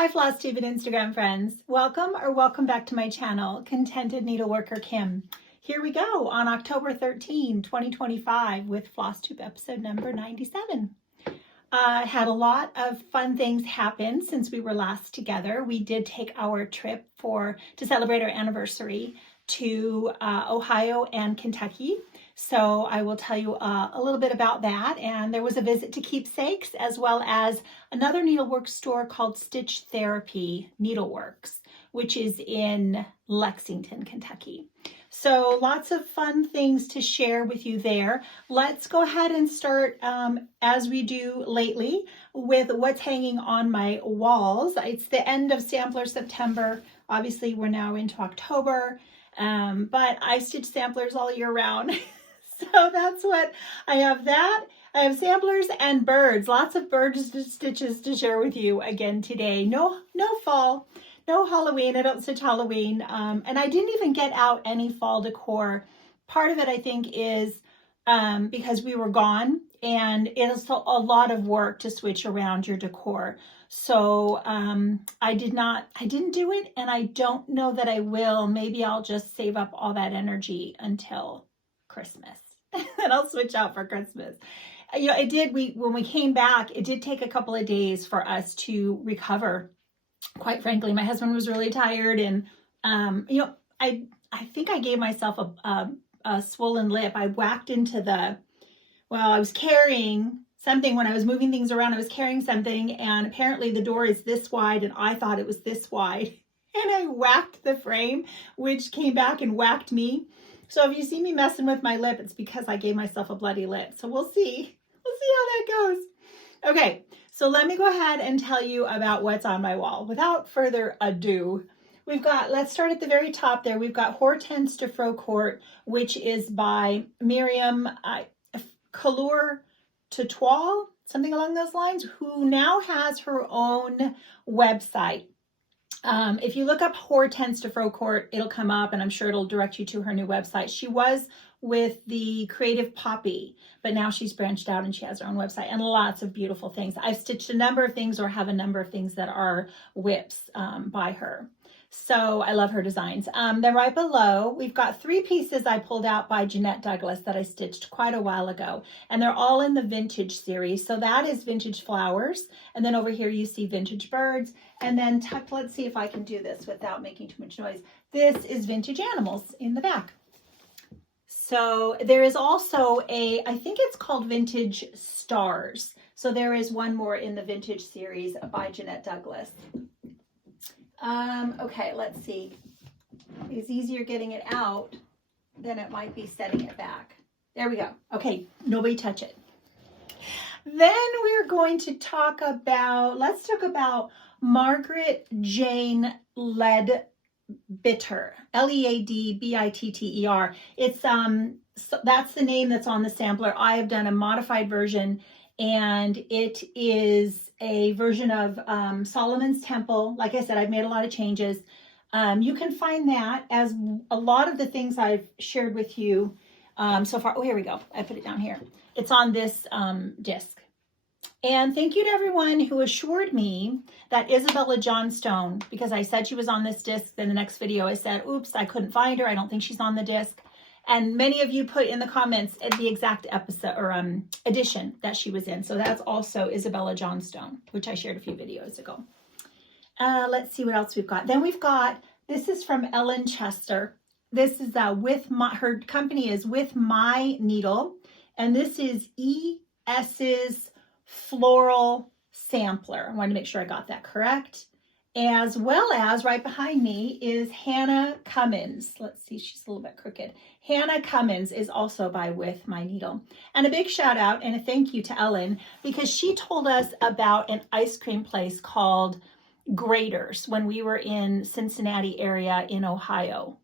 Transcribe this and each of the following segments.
Hi Flosstube and Instagram friends. Welcome back to my channel, Contented Needleworker Kim. Here we go on October 13, 2025 with Flosstube episode number 97. Had a lot of fun things happen since we were last together. We did take our trip to celebrate our anniversary to Ohio and Kentucky. So I will tell you a little bit about that. And there was a visit to Keepsakes, as well as another needlework store called Stitch Therapy Needleworks, which is in Lexington, Kentucky. So lots of fun things to share with you there. Let's go ahead and start, as we do lately, with what's hanging on my walls. It's the end of sampler September. Obviously, we're now into October, but I stitch samplers all year round. So that's what I have. I have samplers and birds. Lots of bird stitches to share with you again today. No fall, no Halloween. I don't stitch Halloween. And I didn't even get out any fall decor. Part of it, I think, is because we were gone, and it is a lot of work to switch around your decor. So I didn't do it, and I don't know that I will. Maybe I'll just save up all that energy until Christmas. And I'll switch out for Christmas. You know, when we came back, it did take a couple of days for us to recover. Quite frankly, my husband was really tired, and you know, I think I gave myself a swollen lip. I whacked into I was carrying something when I was moving things around. I was carrying something, and apparently the door is this wide, and I thought it was this wide. And I whacked the frame, which came back and whacked me. So if you see me messing with my lip, it's because I gave myself a bloody lip. So we'll see. We'll see how that goes. Okay, so let me go ahead and tell you about what's on my wall. Without further ado, let's start at the very top there. We've got Hortense de Frocourt, which is by Miriam Couleur Tutoile, something along those lines, who now has her own website. If you look up Hortense de Frocourt, it'll come up, and I'm sure it'll direct you to her new website. She was with the Creative Poppy, but now she's branched out and she has her own website, and lots of beautiful things. I've stitched a number of things, or have a number of things that are whips by her. So I love her designs. Then right below, we've got 3 pieces I pulled out by Jeanette Douglas that I stitched quite a while ago. And they're all in the vintage series. So that is vintage flowers. And then over here you see vintage birds. And then tucked, let's see if I can do this without making too much noise. This is vintage animals in the back. So there is also I think it's called Vintage Stars. So there is one more in the vintage series by Jeanette Douglas. Okay, let's see. It's easier getting it out than it might be setting it back. There we go. Okay, nobody touch it. Then we're going to talk about, let's talk about Margaret Jane Leadbitter, Leadbitter. It's that's the name that's on the sampler. I have done a modified version, and it is a version of Solomon's Temple. Like I said, I've made a lot of changes. You can find that, as a lot of the things I've shared with you so far. Oh, here we go. I put it down here. It's on this disc. And thank you to everyone who assured me that Isabella Johnstone, because I said she was on this disc, then the next video I said, oops, I couldn't find her. I don't think she's on the disc. And many of you put in the comments the exact episode or edition that she was in. So that's also Isabella Johnstone, which I shared a few videos ago. Let's see what else we've got. Then we've got, this is from Ellen Chester. This is her company is With My Needle. And this is ES's Floral Sampler. I wanted to make sure I got that correct. As well as right behind me is Hannah Cummins. Let's see, she's a little bit crooked. Hannah Cummins is also by With My Needle. And a big shout out and a thank you to Ellen, because she told us about an ice cream place called Grater's when we were in Cincinnati area in Ohio,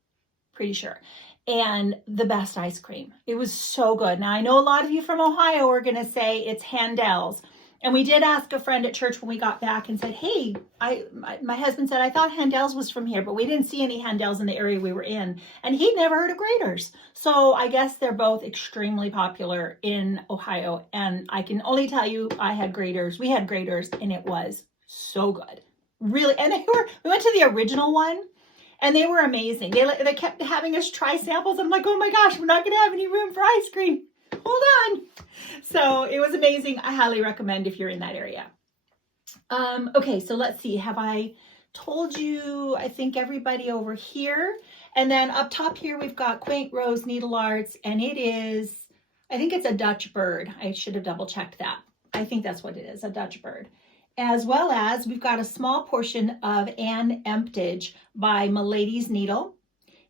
pretty sure. And the best ice cream. It was so good. Now I know a lot of you from Ohio are gonna say it's Handel's. And we did ask a friend at church when we got back and said, hey, my husband said, I thought Handel's was from here, but we didn't see any Handel's in the area we were in. And he'd never heard of Grater's. So I guess they're both extremely popular in Ohio. And I can only tell you, we had Grater's, and it was so good. really, and we went to the original one and they were amazing. They kept having us try samples. I'm like, oh my gosh, we're not going to have any room for ice cream. Hold on. So it was amazing. I highly recommend if you're in that area. Okay, so let's see. Have I told you, I think everybody over here. And then up top here, we've got Quaint Rose Needle Arts, and it is, I think it's a Dutch bird. I should have double checked that. I think that's what it is, a Dutch bird. As well as we've got a small portion of Anne Emptage by Milady's Needle.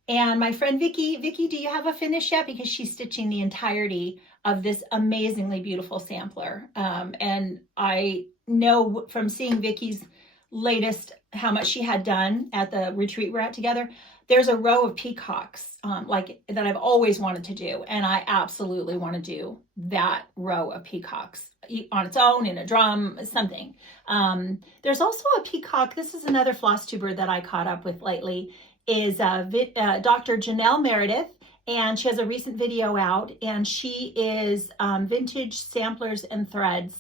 And my friend Vicki, do you have a finish yet? Because she's stitching the entirety of this amazingly beautiful sampler. And I know from seeing Vicki's latest, how much she had done at the retreat we're at together, there's a row of peacocks like that I've always wanted to do. And I absolutely want to do that row of peacocks on its own, in a drum, something. There's also a peacock. This is another floss tuber that I caught up with lately, is Dr. Janelle Meredith. And she has a recent video out, and she is Vintage Samplers and Threads.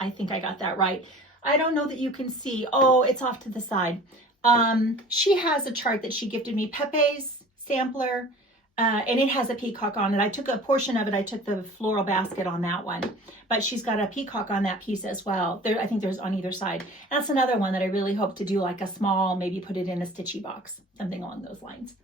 I think I got that right. I don't know that you can see. Oh, it's off to the side. She has a chart that she gifted me, Pepe's sampler, and it has a peacock on it. I took a portion of it. I took the floral basket on that one, but she's got a peacock on that piece as well. I think there's on either side. And that's another one that I really hope to do, like a small, maybe put it in a stitchy box, something along those lines.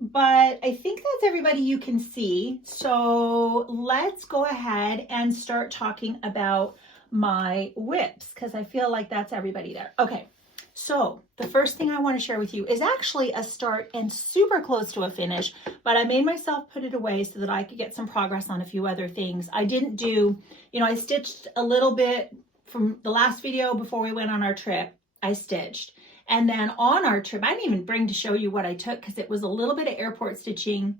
But I think that's everybody you can see. So let's go ahead and start talking about my whips, because I feel like that's everybody there. Okay, so the first thing I want to share with you is actually a start and super close to a finish, but I made myself put it away so that I could get some progress on a few other things. I didn't do, I stitched a little bit from the last video before we went on our trip. I stitched. And then on our trip, I didn't even bring to show you what I took because it was a little bit of airport stitching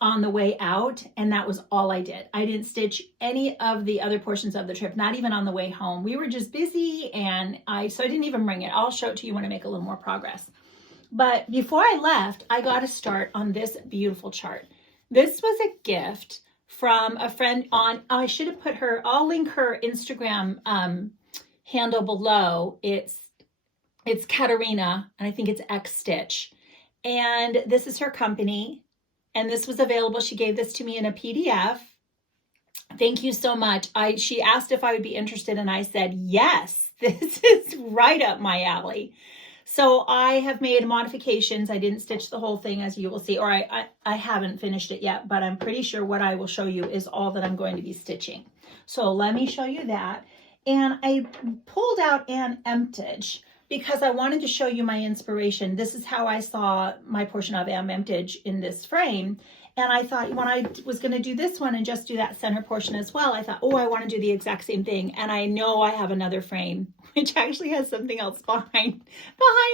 on the way out, and that was all I did. I didn't stitch any of the other portions of the trip, not even on the way home. We were just busy, and so I didn't even bring it. I'll show it to you when I make a little more progress. But before I left, I got to start on this beautiful chart. This was a gift from a friend I should have put her, I'll link her Instagram handle below. It's Katarina, and I think it's X Stitch. And this is her company. And this was available. She gave this to me in a PDF. Thank you so much. She asked if I would be interested, and I said, yes, this is right up my alley. So I have made modifications. I didn't stitch the whole thing, as you will see, or I haven't finished it yet, but I'm pretty sure what I will show you is all that I'm going to be stitching. So let me show you that. And I pulled out Anne Emptage because I wanted to show you my inspiration. This is how I saw my portion of Anne Emptage in this frame. And I thought when I was going to do this one and just do that center portion as well, I thought, oh, I want to do the exact same thing. And I know I have another frame, which actually has something else behind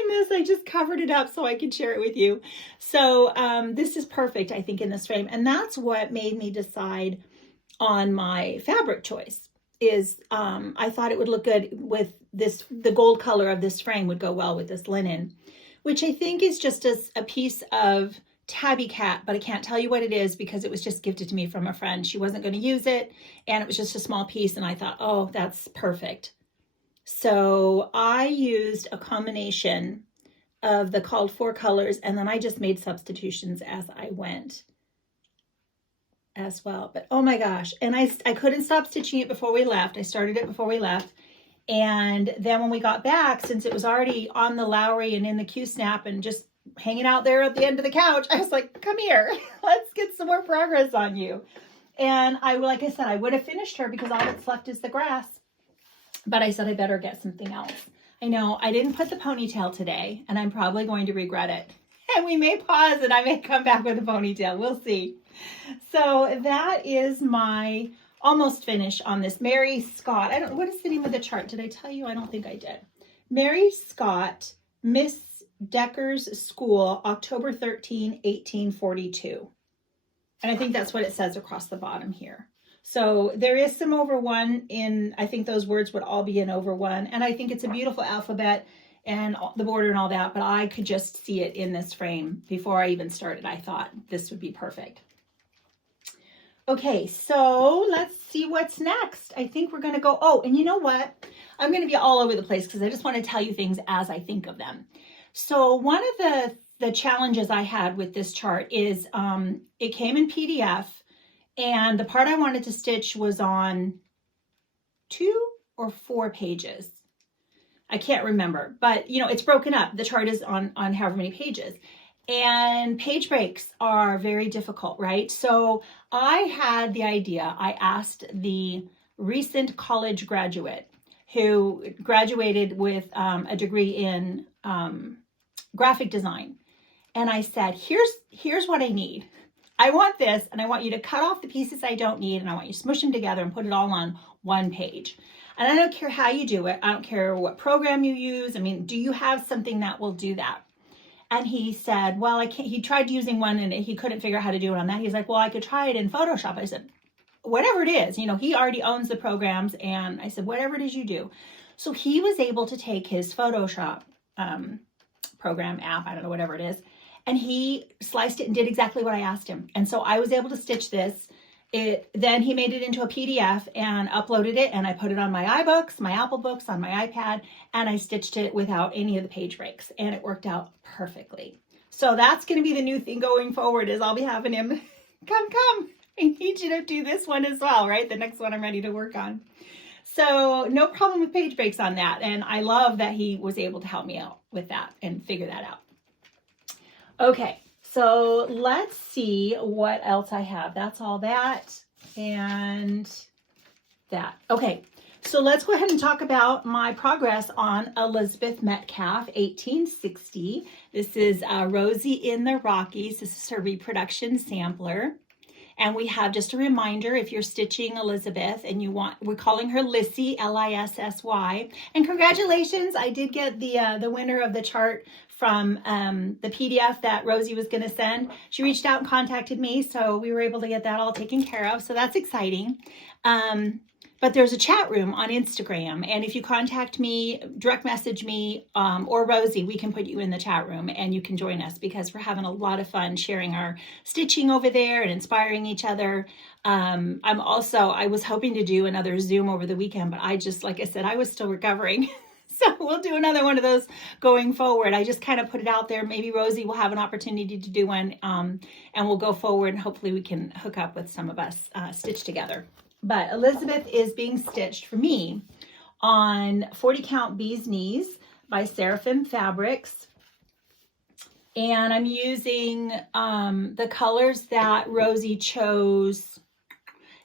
this. I just covered it up so I could share it with you. So this is perfect, I think, in this frame. And that's what made me decide on my fabric choice. Is I thought it would look good with this, the gold color of this frame would go well with this linen, which I think is just a piece of Tabby Cat, but I can't tell you what it is because it was just gifted to me from a friend. She wasn't going to use it, and it was just a small piece, and I thought, oh, that's perfect. So I used a combination of the called for colors, and then I just made substitutions as I went as well. But oh my gosh, and I couldn't stop stitching it before we left. I started it before we left, and then when we got back, since it was already on the Lowry and in the Q-snap and just hanging out there at the end of the couch, I was like, come here, let's get some more progress on you. And like I said, I would have finished her because all that's left is the grass, but I said I better get something else. I know I didn't put the ponytail today, and I'm probably going to regret it. And we may pause and I may come back with a ponytail. We'll see. So that is my almost finish on this. Mary Scott. I don't know, what is the name of the chart? Did I tell you? I don't think I did. Mary Scott, Miss Decker's School, October 13, 1842. And I think that's what it says across the bottom here. So there is some over one in, I think those words would all be in over one. And I think it's a beautiful alphabet and the border and all that, but I could just see it in this frame before I even started. I thought this would be perfect. Okay, so let's see what's next. I think we're going to go, oh, and you know what? I'm going to be all over the place because I just want to tell you things as I think of them. So one of the challenges I had with this chart is it came in PDF, and the part I wanted to stitch was on 2 or 4 pages. I can't remember, but you know, it's broken up. The chart is on however many pages. And page breaks are very difficult, right? So I had the idea, I asked the recent college graduate who graduated with a degree in graphic design. And I said, here's what I need. I want this, and I want you to cut off the pieces I don't need, and I want you to smush them together and put it all on one page. And I don't care how you do it. I don't care what program you use. I mean, do you have something that will do that? And he said, well, I can't. He tried using one and he couldn't figure out how to do it on that. He's like, well, I could try it in Photoshop. I said, whatever it is, you know, he already owns the programs. And I said, whatever it is you do. So he was able to take his Photoshop program app, I don't know, whatever it is, and he sliced it and did exactly what I asked him. And so I was able to stitch this. Then he made it into a PDF and uploaded it, and I put it on my iBooks, my Apple Books, on my iPad, and I stitched it without any of the page breaks, and it worked out perfectly. So that's going to be the new thing going forward, is I'll be having him, come, I need you to do this one as well, right? The next one I'm ready to work on. So no problem with page breaks on that, and I love that he was able to help me out with that and figure that out. Okay. So let's see what else I have. That's all that and that. Okay, so let's go ahead and talk about my progress on Elizabeth Metcalf, 1860. This is Rosie in the Rockies. This is her reproduction sampler. And we have just a reminder, if you're stitching Elizabeth and we're calling her Lissy, Lissy. And congratulations, I did get the winner of the chart from the PDF that Rosie was going to send. She reached out and contacted me, so we were able to get that all taken care of. So that's exciting. But there's a chat room on Instagram, and if you contact me, direct message me, or Rosie, we can put you in the chat room and you can join us, because we're having a lot of fun sharing our stitching over there and inspiring each other. I was hoping to do another Zoom over the weekend, but like I said, I was still recovering. So we'll do another one of those going forward. I just kind of put it out there. Maybe Rosie will have an opportunity to do one, and we'll go forward, and hopefully we can hook up with some of us stitch together. But Elizabeth is being stitched for me on 40 Count Bee's Knees by Seraphim Fabrics. And I'm using the colors that Rosie chose,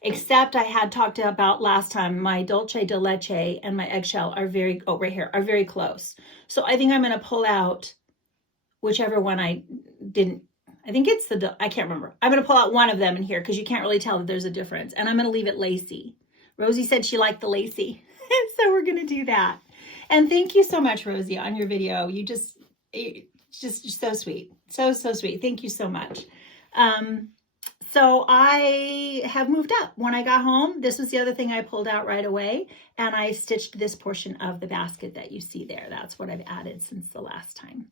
except I had talked about last time, my Dulce de Leche and my Eggshell are right here, are very close. So I think I'm going to pull out whichever one I think it's I can't remember. I'm going to pull out one of them in here because you can't really tell that there's a difference. And I'm going to leave it lacy. Rosie said she liked the lacy. So we're going to do that. And thank you so much, Rosie, on your video. It's just so sweet. So sweet. Thank you so much. So I have moved up. When I got home, this was the other thing I pulled out right away. And I stitched this portion of the basket that you see there. That's what I've added since the last time.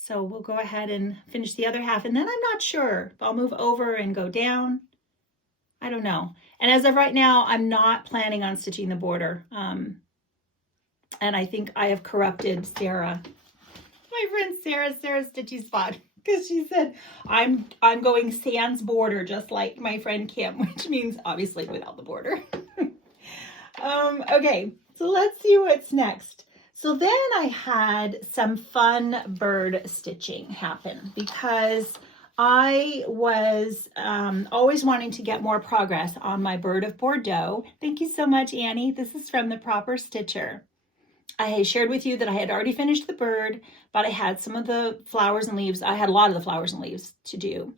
So we'll go ahead and finish the other half. And then I'm not sure if I'll move over and go down. I don't know. And as of right now, I'm not planning on stitching the border. And I think I have corrupted Sarah. My friend Sarah's stitchy spot. Because she said, I'm going sans border, just like my friend Kim, which means obviously without the border. Okay, so let's see what's next. So then I had some fun bird stitching happen, because I was always wanting to get more progress on my bird of Bordeaux. Thank you so much, Annie. This is from the Proper Stitcher. I shared with you that I had already finished the bird, but I had some of the flowers and leaves. I had a lot of the flowers and leaves to do.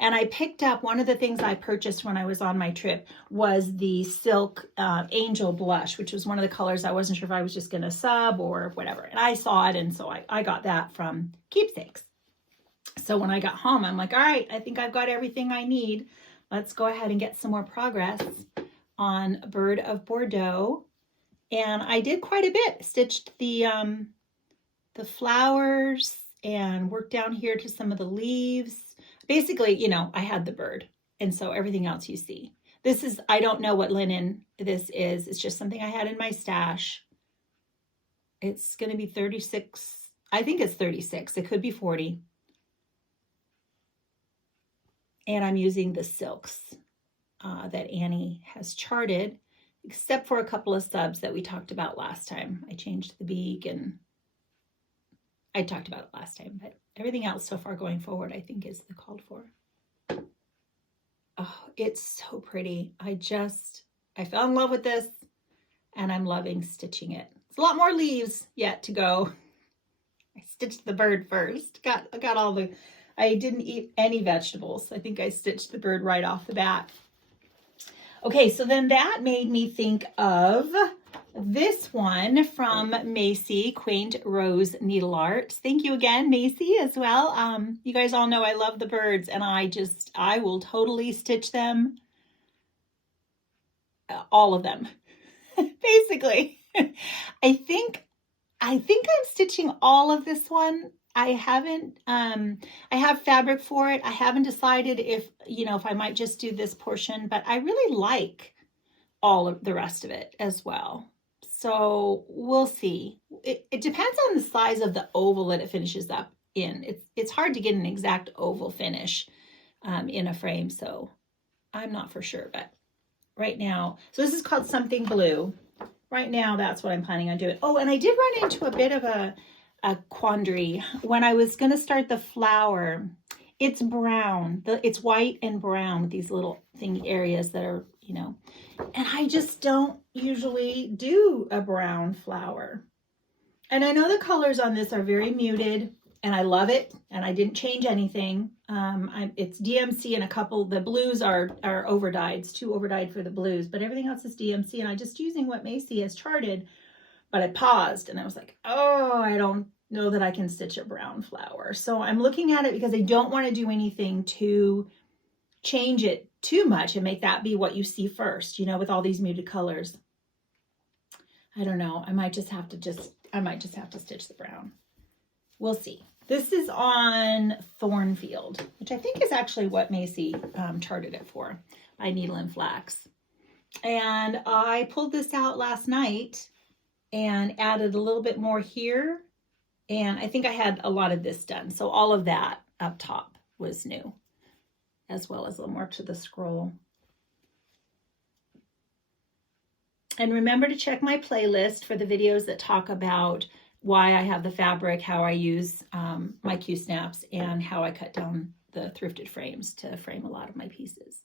And I picked up, one of the things I purchased when I was on my trip was the Silk Angel Blush, which was one of the colors I wasn't sure if I was just going to sub or whatever. And I saw it, and so I got that from Keepsakes. So when I got home, I'm like, all right, I think I've got everything I need. Let's go ahead and get some more progress on Bird of Bordeaux. And I did quite a bit. Stitched the flowers and worked down here to some of the leaves. Basically, you know, I had the bird. And so everything else you see. This is, I don't know what linen this is. It's just something I had in my stash. It's going to be 36. I think it's 36. It could be 40. And I'm using the silks that Annie has charted, except for a couple of subs that we talked about last time. I changed the beak and I talked about it last time, but everything else so far going forward, I think is the called for. Oh, it's so pretty. I fell in love with this and I'm loving stitching it. It's a lot more leaves yet to go. I stitched the bird first. Got all the, I didn't eat any vegetables. I think I stitched the bird right off the bat. Okay, so then that made me think of this one from Macy, Quaint Rose Needle Art. Thank you again, Macy, as well. You guys all know I love the birds, and I will totally stitch them, all of them, basically. I think I'm stitching all of this one. I haven't, I have fabric for it. I haven't decided if I might just do this portion, but I really like all of the rest of it as well. So we'll see. It depends on the size of the oval that it finishes up in. It's hard to get an exact oval finish in a frame, so I'm not for sure, but right now, so this is called Something Blue. Right now, that's what I'm planning on doing. Oh, and I did run into a bit of a quandary when I was going to start the flower. It's brown. It's white and brown with these little thing areas that are, and I just don't usually do a brown flower. And I know the colors on this are very muted and I love it. And I didn't change anything. It's DMC and a couple, the blues are overdyed. It's too overdyed for the blues, but everything else is DMC. And I'm just using what Macy has charted, but I paused and I was like, oh, I don't know that I can stitch a brown flower. So I'm looking at it because I don't want to do anything to change it too much and make that be what you see first, with all these muted colors. I don't know. I might just have to stitch the brown. We'll see. This is on Thornfield, which I think is actually what Macy charted it for, by Needle and Flax. And I pulled this out last night and added a little bit more here. And I think I had a lot of this done. So all of that up top was new, as well as a little more to the scroll. And remember to check my playlist for the videos that talk about why I have the fabric, how I use my Q-snaps, and how I cut down the thrifted frames to frame a lot of my pieces.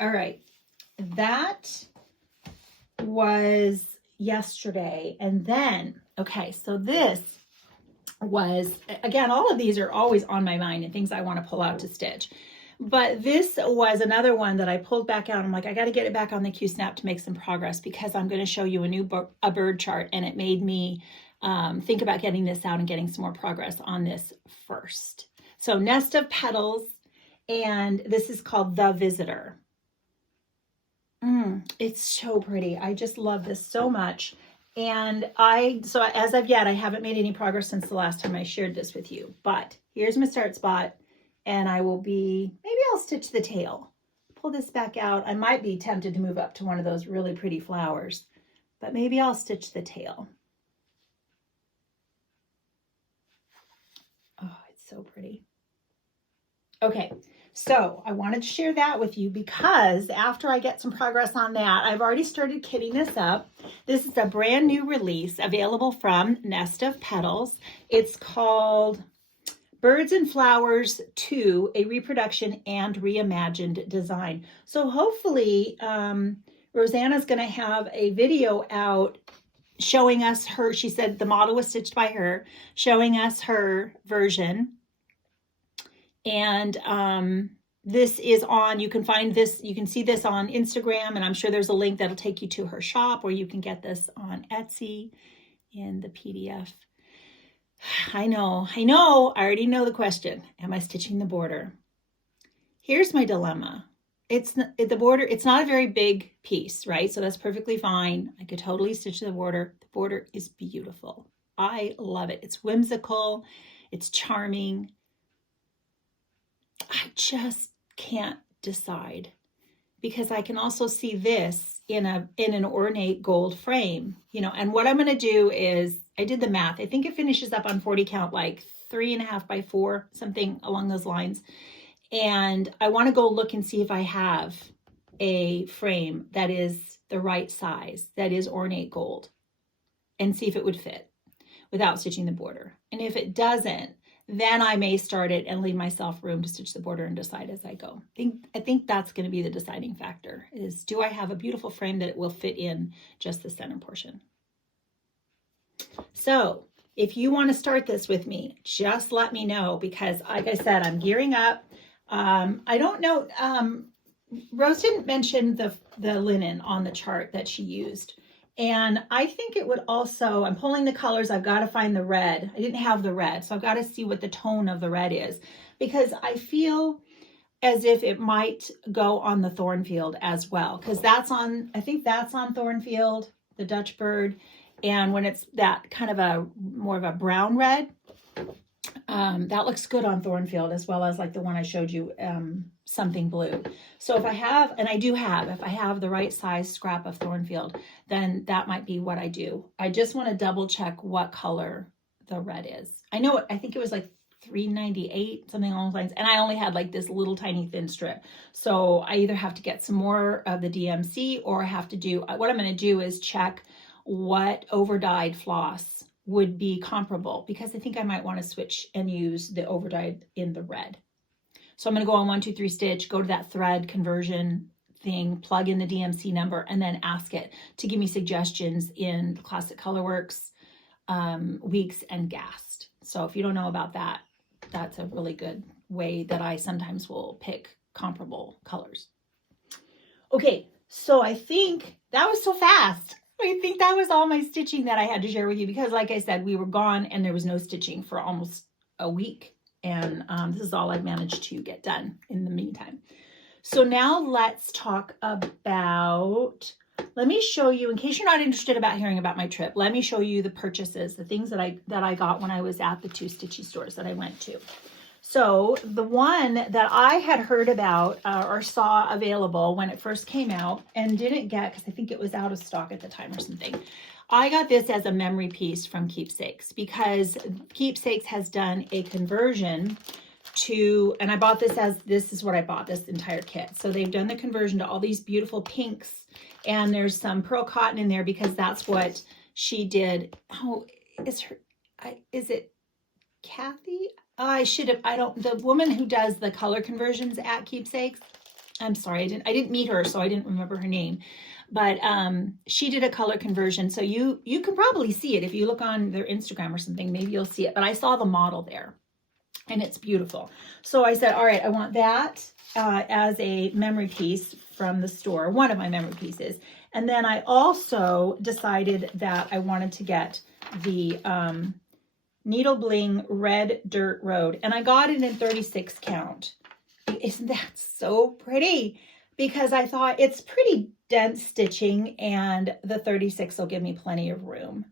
All right, that was yesterday. And then, okay, so this was, again, all of these are always on my mind and things I want to pull out to stitch. But this was another one that I pulled back out. I'm like, I got to get it back on the Q-snap to make some progress because I'm going to show you a bird chart. And it made me think about getting this out and getting some more progress on this first. So Nest of Petals, and this is called The Visitor. It's so pretty. I just love this so much. And so as of yet, I haven't made any progress since the last time I shared this with you. But here's my start spot. And maybe I'll stitch the tail. Pull this back out. I might be tempted to move up to one of those really pretty flowers, but maybe I'll stitch the tail. Oh, it's so pretty. Okay, so I wanted to share that with you because after I get some progress on that, I've already started kitting this up. This is a brand new release available from Nest of Petals. It's called Birds and Flowers 2, a reproduction and reimagined design. So hopefully Rosanna's going to have a video out showing us her, she said the model was stitched by her, showing us her version. And this is on, you can find this, you can see this on Instagram, and I'm sure there's a link that'll take you to her shop, or you can get this on Etsy in the PDF. I know, I already know the question. Am I stitching the border? Here's my dilemma. The border, it's not a very big piece, right? So that's perfectly fine. I could totally stitch the border. The border is beautiful. I love it. It's whimsical. It's charming. I just can't decide, because I can also see this in an ornate gold frame, and what I'm going to do is, I did the math. I think it finishes up on 40 count, like 3.5 by 4, something along those lines. And I want to go look and see if I have a frame that is the right size, that is ornate gold, and see if it would fit without stitching the border. And if it doesn't, then I may start it and leave myself room to stitch the border and decide as I go. I think that's going to be the deciding factor, is do I have a beautiful frame that it will fit in just the center portion. So if you want to start this with me, just let me know, because like I said, I'm gearing up. I don't know, Rose didn't mention the linen on the chart that she used. And I think it would also, I'm pulling the colors, I've got to find the red. I didn't have the red, so I've got to see what the tone of the red is, because I feel as if it might go on the Thornfield as well, because I think that's on Thornfield, the Dutch bird. And when it's that kind of more of a brown red, that looks good on Thornfield, as well as like the one I showed you, something blue. So if I have, and I do have, if I have the right size scrap of Thornfield, then that might be what I do. I just want to double check what color the red is. I think it was like $3.98, something along those lines. And I only had like this little tiny thin strip. So I either have to get some more of the DMC, or I have to do, what I'm going to do is check what overdyed floss would be comparable, because I think I might want to switch and use the overdyed in the red. So I'm going to go on 1, 2, 3 stitch, go to that thread conversion thing, plug in the DMC number, and then ask it to give me suggestions in Classic Colorworks, Weeks, and Gast. So if you don't know about that, that's a really good way that I sometimes will pick comparable colors. Okay, so I think that was so fast. I think that was all my stitching that I had to share with you, because like I said, we were gone and there was no stitching for almost a week. And this is all I've managed to get done in the meantime. So now let's talk about, let me show you, in case you're not interested about hearing about my trip, let me show you the purchases, the things that I got when I was at the 2 Stitchy stores that I went to. So the one that I had heard about or saw available when it first came out and didn't get, because I think it was out of stock at the time or something, I got this as a memory piece from Keepsakes, because Keepsakes has done a conversion to, and I bought this this is what I bought, this entire kit. So they've done the conversion to all these beautiful pinks, and there's some pearl cotton in there because that's what she did. Oh, is it Kathy? The woman who does the color conversions at Keepsakes, I'm sorry, I didn't meet her, so I didn't remember her name. But she did a color conversion. So you can probably see it if you look on their Instagram or something, maybe you'll see it. But I saw the model there and it's beautiful. So I said, all right, I want that as a memory piece from the store, one of my memory pieces. And then I also decided that I wanted to get the Needle Bling Red Dirt Road. And I got it in 36 count. Isn't that so pretty? Because I thought it's pretty dense stitching, and the 36 will give me plenty of room.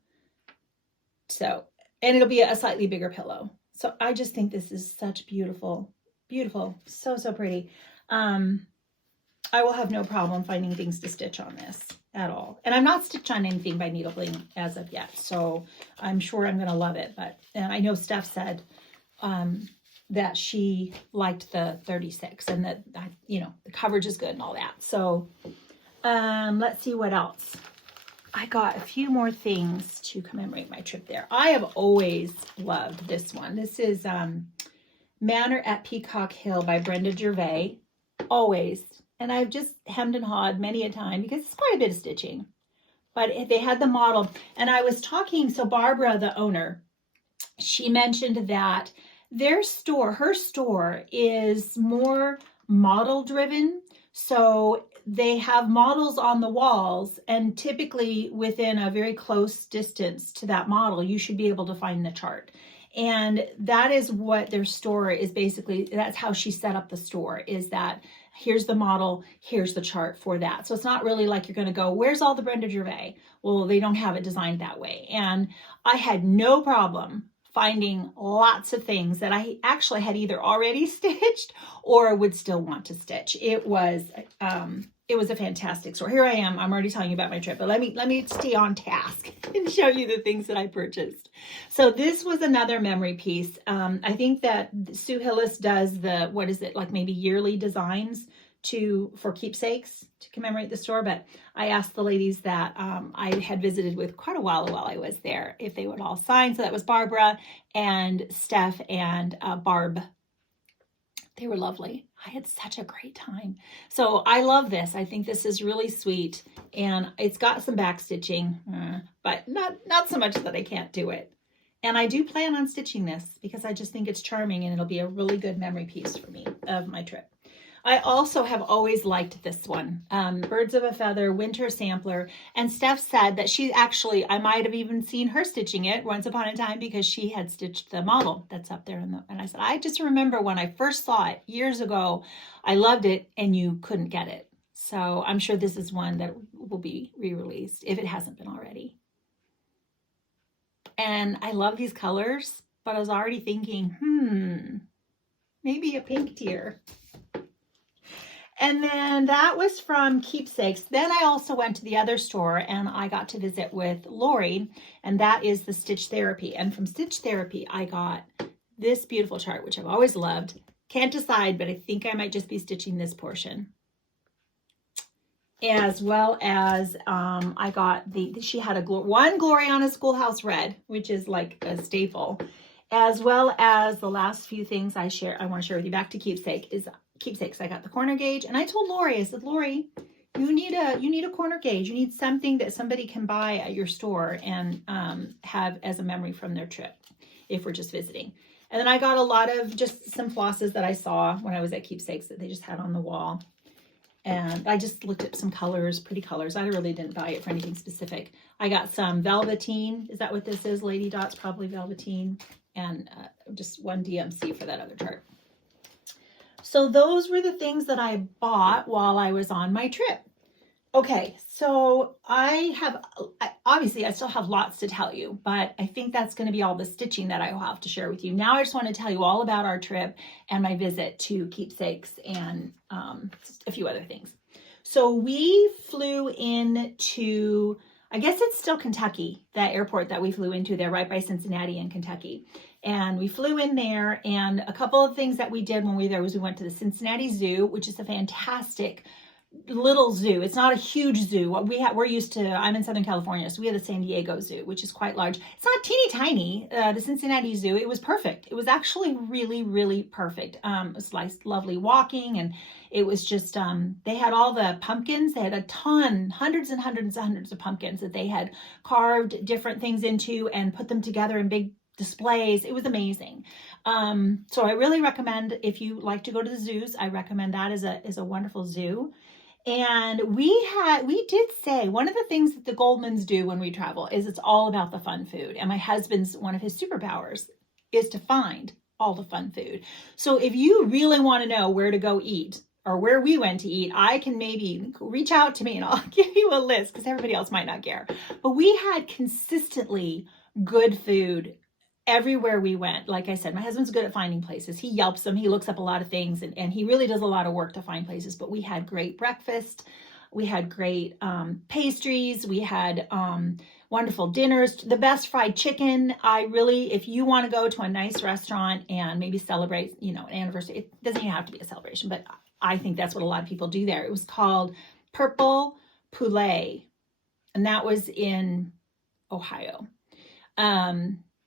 So, and it'll be a slightly bigger pillow. So I just think this is such beautiful, beautiful, so pretty. I will have no problem finding things to stitch on this at all. And I'm not stitched on anything by Needle Bling as of yet, so I'm sure I'm going to love it. And I know Steph said that she liked the 36 and that, the coverage is good and all that. So let's see what else. I got a few more things to commemorate my trip there. I have always loved this one. This is Manor at Peacock Hill by Brenda Gervais. Always. And I've just hemmed and hawed many a time because it's quite a bit of stitching. But they had the model. And I was talking, so Barbara, the owner, she mentioned that her store is more model driven. So they have models on the walls, and typically within a very close distance to that model, you should be able to find the chart. And that is what their store is basically, that's how she set up the store, is that here's the model, here's the chart for that. So it's not really like you're going to go, where's all the Brenda Gervais? Well, they don't have it designed that way. And I had no problem finding lots of things that I actually had either already stitched or would still want to stitch. It was a fantastic store. Here I am. I'm already telling you about my trip, but let me stay on task and show you the things that I purchased. So this was another memory piece. I think that Sue Hillis does like maybe yearly designs for keepsakes to commemorate the store, but I asked the ladies that I had visited with quite a while I was there if they would all sign. So that was Barbara and Steph and Barb. They were lovely. I had such a great time. So I love this. I think this is really sweet, and it's got some back stitching, but not so much that I can't do it. And I do plan on stitching this because I just think it's charming, and it'll be a really good memory piece for me of my trip. I also have always liked this one, Birds of a Feather Winter Sampler. And Steph said that I might have even seen her stitching it once upon a time because she had stitched the model that's up there. And I said, I just remember when I first saw it years ago, I loved it and you couldn't get it. So I'm sure this is one that will be re-released if it hasn't been already. And I love these colors, but I was already thinking, maybe a pink tier. And then that was from Keepsakes. Then I also went to the other store and I got to visit with Lori, and that is the Stitch Therapy. And from Stitch Therapy, I got this beautiful chart, which I've always loved. Can't decide, but I think I might just be stitching this portion. As well as I got she had one Gloriana Schoolhouse Red, which is like a staple. As well as the last few things I want to share with you back to Keepsakes. I got the corner gauge, and I told Lori, I said, Lori, you need a corner gauge. You need something that somebody can buy at your store and have as a memory from their trip if we're just visiting. And then I got a lot of just some flosses that I saw when I was at Keepsakes that they just had on the wall. And I just looked at some colors, pretty colors. I really didn't buy it for anything specific. I got some velveteen. Is that what this is? Lady Dots, probably velveteen. And just one DMC for that other chart. So those were the things that I bought while I was on my trip. Okay, so obviously I still have lots to tell you, but I think that's going to be all the stitching that I will have to share with you. Now I just want to tell you all about our trip and my visit to Keepsakes and a few other things. So we flew into, I guess it's still Kentucky, that airport that we flew into there, right by Cincinnati in Kentucky. And we flew in there, and a couple of things that we did when we were there was we went to the Cincinnati Zoo, which is a fantastic little zoo. It's not a huge zoo. We're used to, I'm in Southern California, so we have the San Diego Zoo, which is quite large. It's not teeny tiny, the Cincinnati Zoo. It was perfect. It was actually really, really perfect. It was like lovely walking, and it was just, they had all the pumpkins. They had a ton, hundreds and hundreds and hundreds of pumpkins that they had carved different things into and put them together in big displays. It was amazing. So I really recommend, if you like to go to the zoos, I recommend that as a wonderful zoo. And we did say one of the things that the Goldmans do when we travel is it's all about the fun food. And my husband's, one of his superpowers is to find all the fun food. So if you really want to know where to go eat or where we went to eat, I can maybe reach out to me and I'll give you a list because everybody else might not care. But we had consistently good food everywhere we went. Like I said, my husband's good at finding places. He Yelps them. He looks up a lot of things, and he really does a lot of work to find places. But we had great breakfast. We had great pastries. We had wonderful dinners. The best fried chicken. If you want to go to a nice restaurant and maybe celebrate, an anniversary, it doesn't even have to be a celebration, but I think that's what a lot of people do there. It was called Purple Poulet, and that was in Ohio.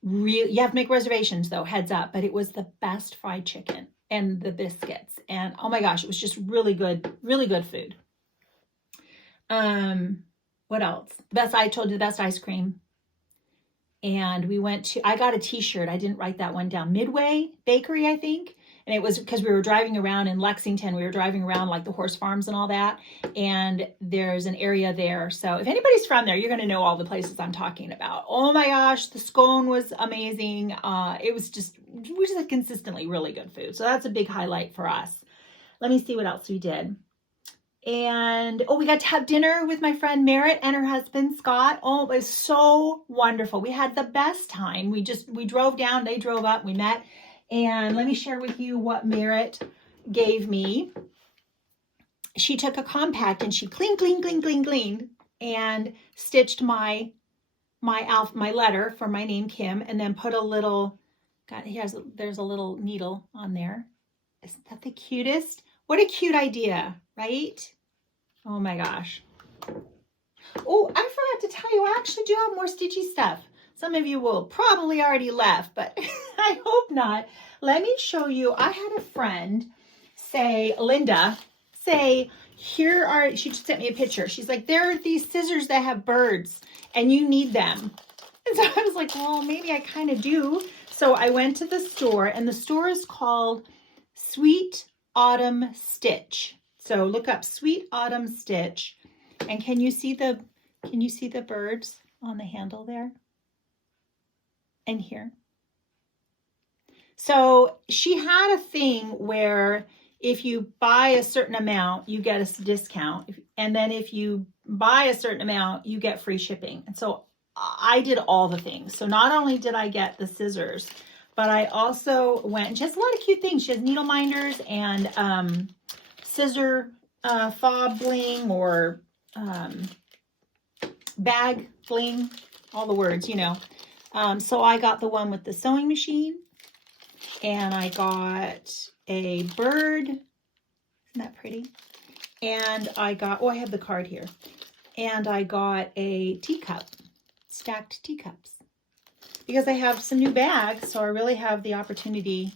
You have to make reservations though, heads up, but it was the best fried chicken and the biscuits. And oh my gosh, it was just really good food. What else? I told you the best ice cream. And I got a t-shirt. I didn't write that one down. Midway Bakery, I think. And it was because we were driving around in Lexington. We were driving around like the horse farms and all that. And there's an area there. So if anybody's from there, you're going to know all the places I'm talking about. Oh my gosh, the scone was amazing. It was just consistently really good food. So that's a big highlight for us. Let me see what else we did. And oh, we got to have dinner with my friend Merritt and her husband Scott. Oh, it was so wonderful. We had the best time. We drove down, they drove up, we met. And let me share with you what Merritt gave me. She took a compact and she cleaned and stitched my letter for my name Kim, and then put a little, there's a little needle on there. Isn't that the cutest? What a cute idea, right? Oh my gosh. Oh, I forgot to tell you, I actually do have more stitchy stuff. Some of you will probably already left, but I hope not. Let me show you. I had a friend say, Linda, say, she just sent me a picture. She's like, there are these scissors that have birds and you need them. And so I was like, well, maybe I kind of do. So I went to the store, and the store is called Sweet Autumn Stitch. So look up Sweet Autumn Stitch. And can you see the birds on the handle there? And here. So she had a thing where if you buy a certain amount, you get a discount. And then if you buy a certain amount, you get free shipping. And so I did all the things. So not only did I get the scissors, but I also went, and she has a lot of cute things. She has needle minders and scissor fob bling, or bag bling, all the words, you know. So I got the one with the sewing machine, and I got a bird. Isn't that pretty? And I got, oh, I have the card here. And I got a teacup, stacked teacups, because I have some new bags, so I really have the opportunity.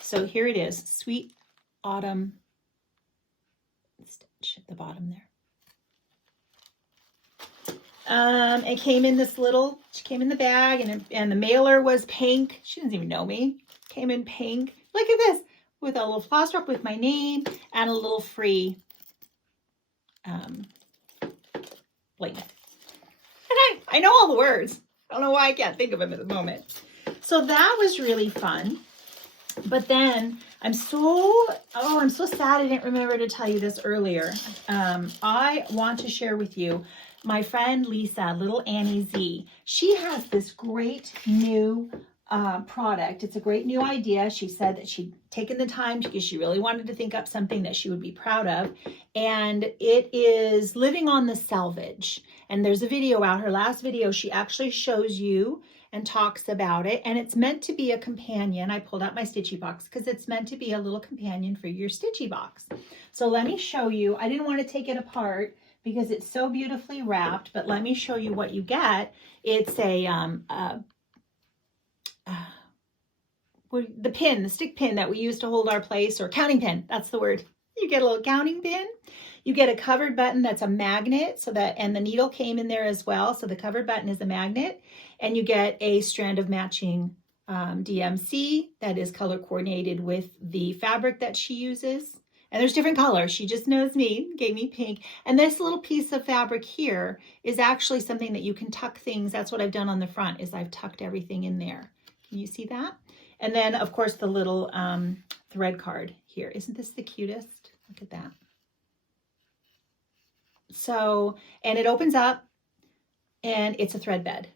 So here it is, Sweet Autumn Stitch at the bottom there. It came in this little, she came in the bag, and the mailer was pink. She doesn't even know me. Came in pink. Look at this, with a little floss drop with my name and a little free bling. And I know all the words. I don't know why I can't think of them at the moment. So that was really fun. But then I'm so sad I didn't remember to tell you this earlier. I want to share with you my friend Lisa, Little Annie Z. She has this great new product. It's a great new idea. She said that she'd taken the time because she really wanted to think up something that she would be proud of. And it is living on the selvage. And there's a video out. Her last video, she actually shows you and talks about it. And it's meant to be a companion. I pulled out my Stitchy box because it's meant to be a little companion for your Stitchy box. So let me show you. I didn't want to take it apart because it's so beautifully wrapped, but let me show you what you get. It's the pin, the stick pin that we use to hold our place, or counting pin, that's the word. You get a little counting pin. You get a covered button that's a magnet, so that, and the needle came in there as well. So the covered button is a magnet, and you get a strand of matching DMC that is color coordinated with the fabric that she uses. And there's different colors. She just knows me, gave me pink. And this little piece of fabric here is actually something that you can tuck things. That's what I've done on the front, is I've tucked everything in there. Can you see that? And then, of course, the little thread card here. Isn't this the cutest? Look at that. So, and it opens up, and it's a thread bed.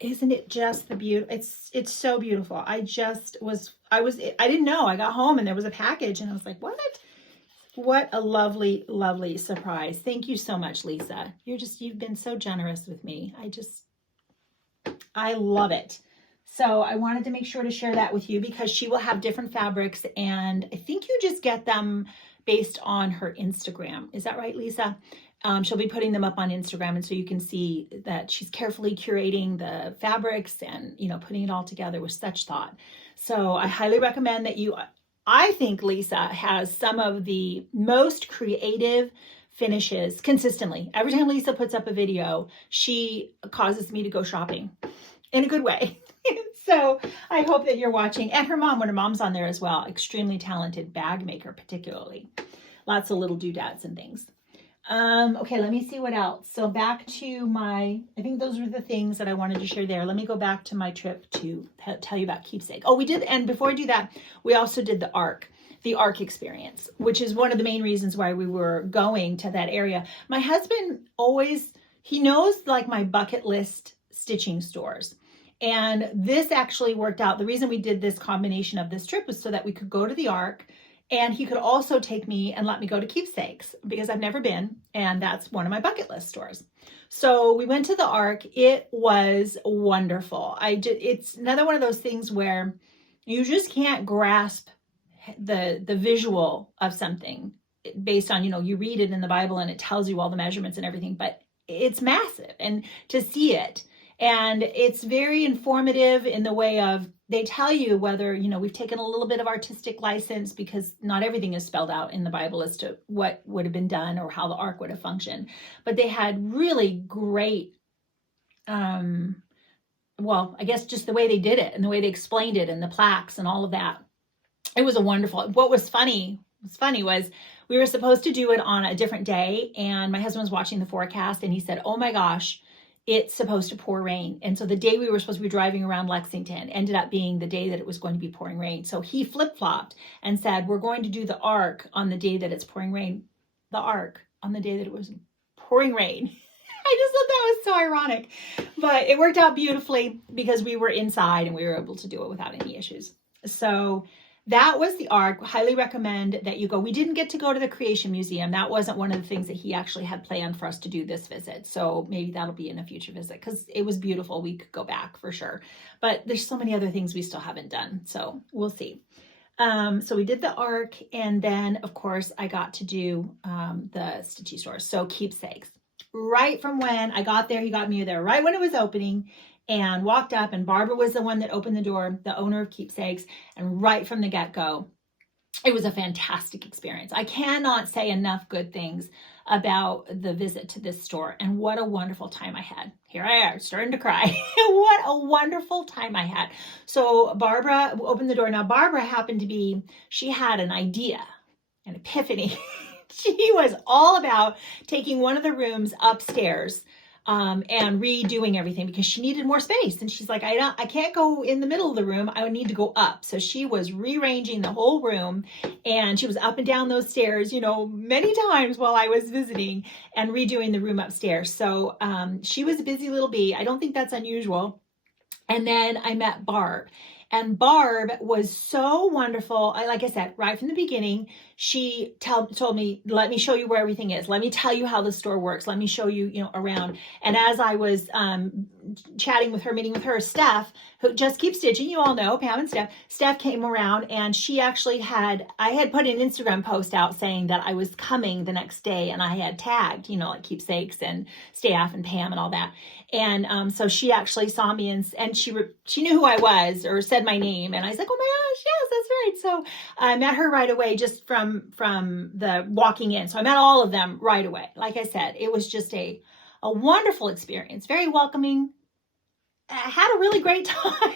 Isn't it just the beauty? It's so beautiful. I didn't know. I got home and there was a package, and I was like, what a lovely, lovely surprise. Thank you so much, Lisa. You've been so generous with me. I love it. So I wanted to make sure to share that with you, because she will have different fabrics, and I think you just get them based on her Instagram. Is that right, Lisa? She'll be putting them up on Instagram, and so you can see that she's carefully curating the fabrics and, you know, putting it all together with such thought. So I highly recommend that I think Lisa has some of the most creative finishes consistently. Every time Lisa puts up a video, she causes me to go shopping in a good way. So I hope that you're watching. And her mom, when her mom's on there as well, extremely talented bag maker, particularly. Lots of little doodads and things. Okay, let me see what else. So back to I think those were the things that I wanted to share there. Let me go back to my trip to tell you about Keepsake. Oh, we did, and before I do that, we also did the arc. the Ark experience, which is one of the main reasons why we were going to that area. My husband always, he knows like my bucket list stitching stores. And this actually worked out. The reason we did this combination of this trip was so that we could go to the Ark, and he could also take me and let me go to Keepsakes, because I've never been, and that's one of my bucket list stores. So we went to the Ark. It was wonderful. It's another one of those things where you just can't grasp the visual of something based on, you read it in the Bible and it tells you all the measurements and everything, but it's massive. And to see it, and it's very informative in the way of, they tell you whether, we've taken a little bit of artistic license, because not everything is spelled out in the Bible as to what would have been done or how the Ark would have functioned. But they had really great, well, I guess just the way they did it and the way they explained it and the plaques and all of that. It was a wonderful, what was funny was we were supposed to do it on a different day, and my husband was watching the forecast and he said, oh my gosh, it's supposed to pour rain. And so the day we were supposed to be driving around Lexington ended up being the day that it was going to be pouring rain. So he flip-flopped and said, we're going to do the Ark on the day that it's pouring rain. The Ark on the day that it was pouring rain. I just thought that was so ironic, but it worked out beautifully because we were inside and we were able to do it without any issues. So that was the Ark. Highly recommend that you go. We didn't get to go to the Creation Museum. That wasn't one of the things that he actually had planned for us to do this visit. So maybe that'll be in a future visit, because it was beautiful. We could go back for sure. But there's so many other things we still haven't done. So we'll see. So we did the Ark. And then, of course, I got to do the stitchy stores. So Keepsakes. Right from when I got there, he got me there right when it was opening, and walked up, and Barbara was the one that opened the door, the owner of Keepsakes. And right from the get-go, it was a fantastic experience. I cannot say enough good things about the visit to this store, and what a wonderful time I had. Here I am, starting to cry. What a wonderful time I had. So Barbara opened the door. Now, Barbara happened to be, she had an idea, an epiphany. She was all about taking one of the rooms upstairs and redoing everything, because she needed more space. And she's like, I can't go in the middle of the room. I would need to go up. So she was rearranging the whole room, and she was up and down those stairs, many times while I was visiting, and redoing the room upstairs. So she was a busy little bee. I don't think that's unusual. And then I met Barb. And Barb was so wonderful. Like I said, right from the beginning, she told me, let me show you where everything is. Let me tell you how the store works. Let me show you, around. And as I was chatting with her, meeting with her, Steph, who just keeps stitching, you all know, Pam and Steph came around, and she actually I had put an Instagram post out saying that I was coming the next day, and I had tagged, like Keepsakes and Steph and Pam and all that. And so she actually saw me, and she knew who I was, or said my name, and I was like, oh my gosh, yes, that's right. So I met her right away, just from the walking in. So I met all of them right away. Like I said, it was just a wonderful experience, very welcoming. I had a really great time.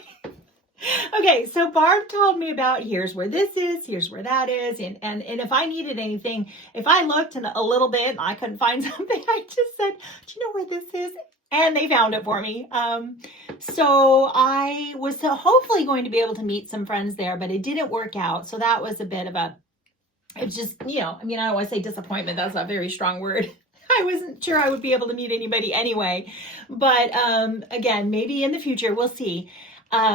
Okay, so Barb told me about, here's where this is, here's where that is, and if I needed anything, if I looked a little bit and I couldn't find something, I just said, do you know where this is? And they found it for me. So I was hopefully going to be able to meet some friends there, but it didn't work out. So that was a bit of it's just, I don't want to say disappointment. That's a very strong word. I wasn't sure I would be able to meet anybody anyway. But again, maybe in the future, we'll see. But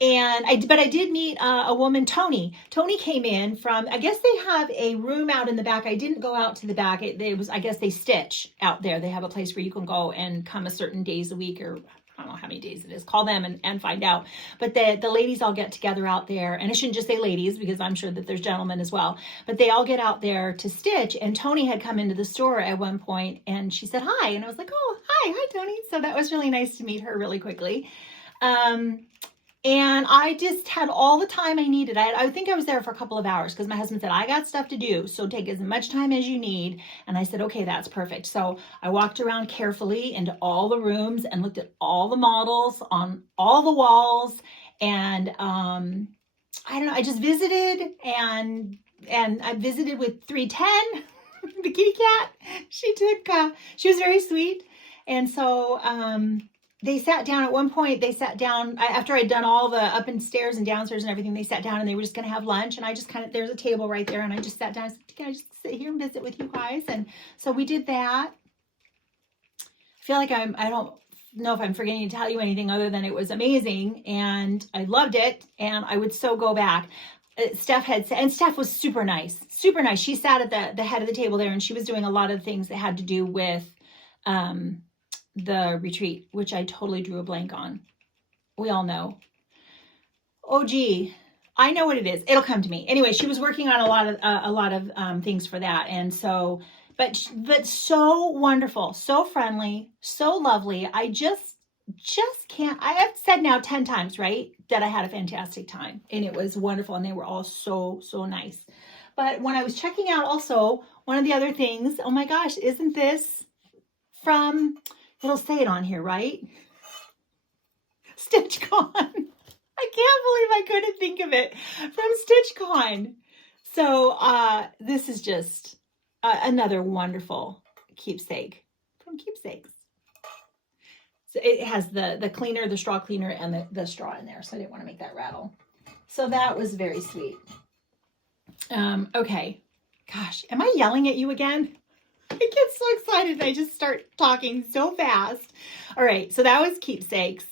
I did meet a woman, Tony. Tony came in from, I guess they have a room out in the back. I didn't go out to the back. I guess they stitch out there. They have a place where you can go and come a certain days a week, or I don't know how many days it is. Call them and find out. But the ladies all get together out there, and I shouldn't just say ladies, because I'm sure that there's gentlemen as well, but they all get out there to stitch. And Tony had come into the store at one point, and she said, hi. And I was like, oh, hi, Tony. So that was really nice to meet her really quickly. And I just had all the time I needed. I think I was there for a couple of hours, because my husband said, I got stuff to do, so take as much time as you need. And I said, okay, that's perfect. So I walked around carefully into all the rooms and looked at all the models on all the walls. And I don't know, I just visited, and I visited with 310, the kitty cat. She was very sweet. And so they sat down at one point. They sat down after I'd done all the up and stairs and downstairs and everything. They sat down and they were just going to have lunch. And I just kind of, there's a table right there. And I just sat down. I said, can I just sit here and visit with you guys? And so we did that. I feel like I don't know if I'm forgetting to tell you anything other than it was amazing. And I loved it. And I would so go back. Steph had said, and Steph was super nice, super nice. She sat at the head of the table there and she was doing a lot of things that had to do with, the retreat, which I totally drew a blank on. We all know. Oh, gee, I know what it is. It'll come to me. Anyway, she was working on a lot of things for that. And so, but so wonderful, so friendly, so lovely. I just can't, I have said now 10 times, right, that I had a fantastic time and it was wonderful. And they were all so nice. But when I was checking out also, one of the other things, oh my gosh, isn't this from, it'll say it on here, right? StitchCon. I can't believe I couldn't think of it. From StitchCon. So this is just another wonderful keepsake from Keepsakes. So it has the cleaner, the straw cleaner, and the straw in there. So I didn't want to make that rattle. So that was very sweet. Okay. Gosh, am I yelling at you again? I get so excited. I just start talking so fast. All right. So that was Keepsakes.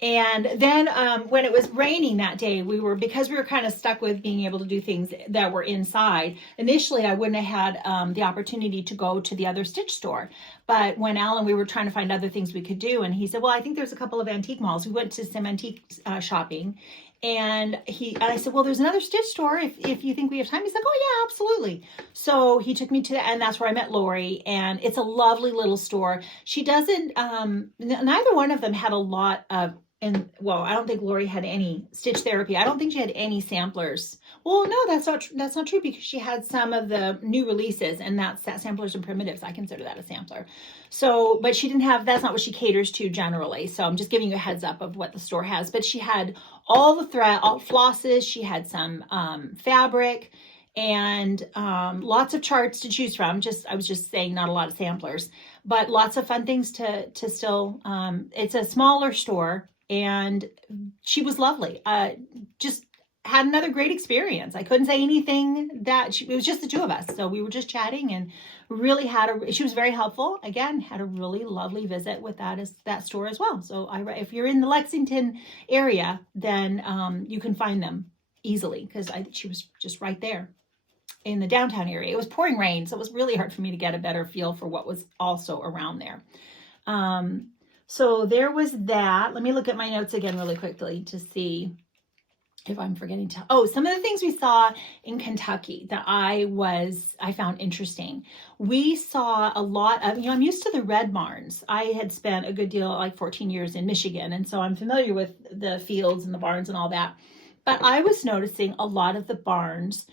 And then when it was raining that day, because we were kind of stuck with being able to do things that were inside. Initially, I wouldn't have had the opportunity to go to the other Stitch store. But when Alan, we were trying to find other things we could do. And he said, well, I think there's a couple of antique malls. We went to some antique shopping. And I said, well, there's another Stitch store if you think we have time. He's like, oh yeah, absolutely. So he took me to and that's where I met Lori. And it's a lovely little store. She doesn't, neither one of them had a lot of, well, I don't think Lori had any stitch therapy. I don't think she had any samplers. Well, no, that's not true because she had some of the new releases and that's samplers and primitives. I consider that a sampler. So, but she didn't have, that's not what she caters to generally. So I'm just giving you a heads up of what the store has, but she had all the thread, all flosses. She had some fabric and lots of charts to choose from. I was just saying not a lot of samplers, but lots of fun things to still, it's a smaller store. And she was lovely. Just had another great experience. I couldn't say anything it was just the two of us. So we were just chatting and really she was very helpful. Again, had a really lovely visit with that store as well. So if you're in the Lexington area, then you can find them easily because she was just right there in the downtown area. It was pouring rain, so it was really hard for me to get a better feel for what was also around there. So there was that. Let me look at my notes again really quickly to see if I'm forgetting to. Oh, some of the things we saw in Kentucky that I found interesting. We saw a lot of, I'm used to the red barns. I had spent a good deal, like 14 years in Michigan. And so I'm familiar with the fields and the barns and all that. But I was noticing a lot of the barns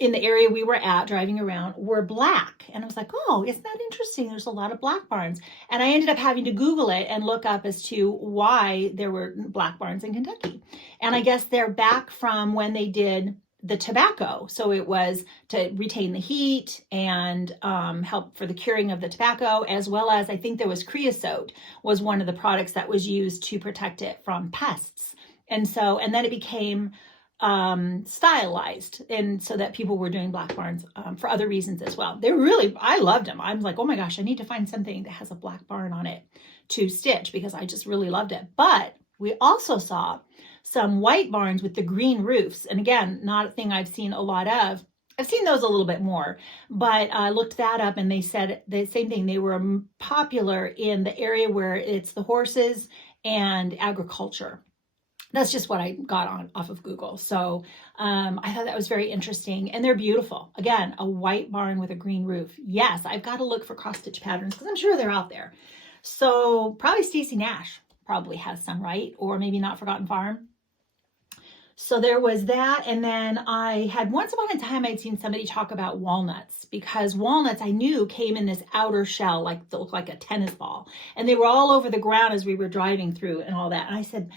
in the area we were at driving around were black. And I was like, oh, isn't that interesting? There's a lot of black barns. And I ended up having to Google it and look up as to why there were black barns in Kentucky. And I guess they're back from when they did the tobacco. So it was to retain the heat and help for the curing of the tobacco, as well as I think there was creosote was one of the products that was used to protect it from pests. And then it became stylized, and so that people were doing black barns for other reasons as well. I loved them. I'm like, oh my gosh, I need to find something that has a black barn on it to stitch because I just really loved it. But we also saw some white barns with the green roofs. And again, not a thing I've seen a lot of. I've seen those a little bit more, but I looked that up and they said the same thing. They were popular in the area where it's the horses and agriculture. That's just what I got off of Google. So I thought that was very interesting. And they're beautiful. Again, a white barn with a green roof. Yes, I've got to look for cross-stitch patterns because I'm sure they're out there. So probably Stacy Nash probably has some, right? Or maybe Not Forgotten Farm. So there was that. And then I had once upon a time, I'd seen somebody talk about walnuts because walnuts I knew came in this outer shell, like that looked like a tennis ball. And they were all over the ground as we were driving through and all that. And I said,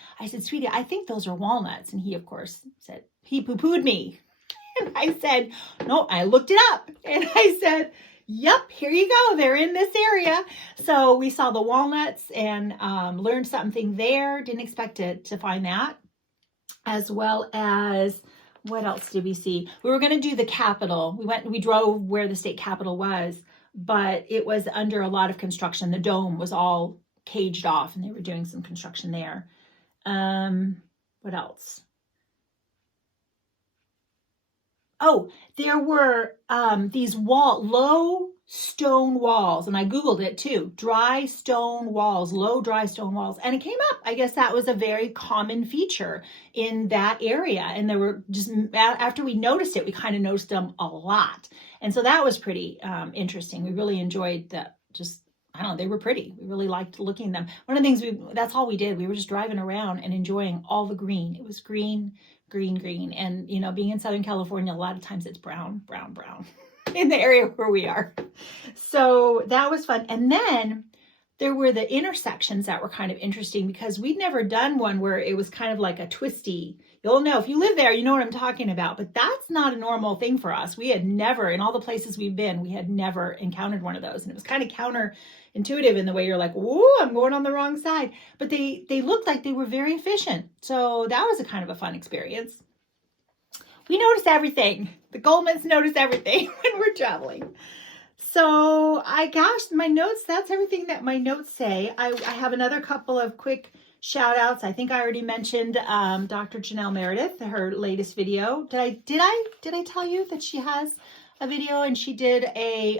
sweetie, I think those are walnuts. And he, of course, said, he poo-pooed me. And I said, no, I looked it up. And I said, Yep, here you go. They're in this area. So we saw the walnuts and learned something there. Didn't expect to find that. As well as, what else did we see? We were going to do the Capitol. We drove where the state capitol was, but it was under a lot of construction. The dome was all caged off and they were doing some construction there. What else? Oh, there were these low stone walls, and I Googled it too. Dry stone walls, low dry stone walls. And it came up. I guess that was a very common feature in that area. And there were just, after we noticed it, we kind of noticed them a lot. And so that was pretty interesting. We really enjoyed I don't know, they were pretty. We really liked looking at them. One of the things that's all we did. We were just driving around and enjoying all the green. It was green, green, green. And, you know, being in Southern California, a lot of times it's brown, brown, brown in the area where we are. So that was fun. And then there were the intersections that were kind of interesting because we'd never done one where it was kind of like a twisty. You'll know if you live there, you know what I'm talking about, but that's not a normal thing for us. We had never, in all the places we've been, we had never encountered one of those. And it was kind of counterintuitive in the way you're like, whoa, I'm going on the wrong side. But they looked like they were very efficient. So that was a kind of a fun experience. We noticed everything. The Goldmans noticed everything when we're traveling. So my notes, that's everything that my notes say. I have another couple of quick shout outs. I think I already mentioned Dr. Janelle Meredith, her latest video. Did I tell you that she has a video and she did a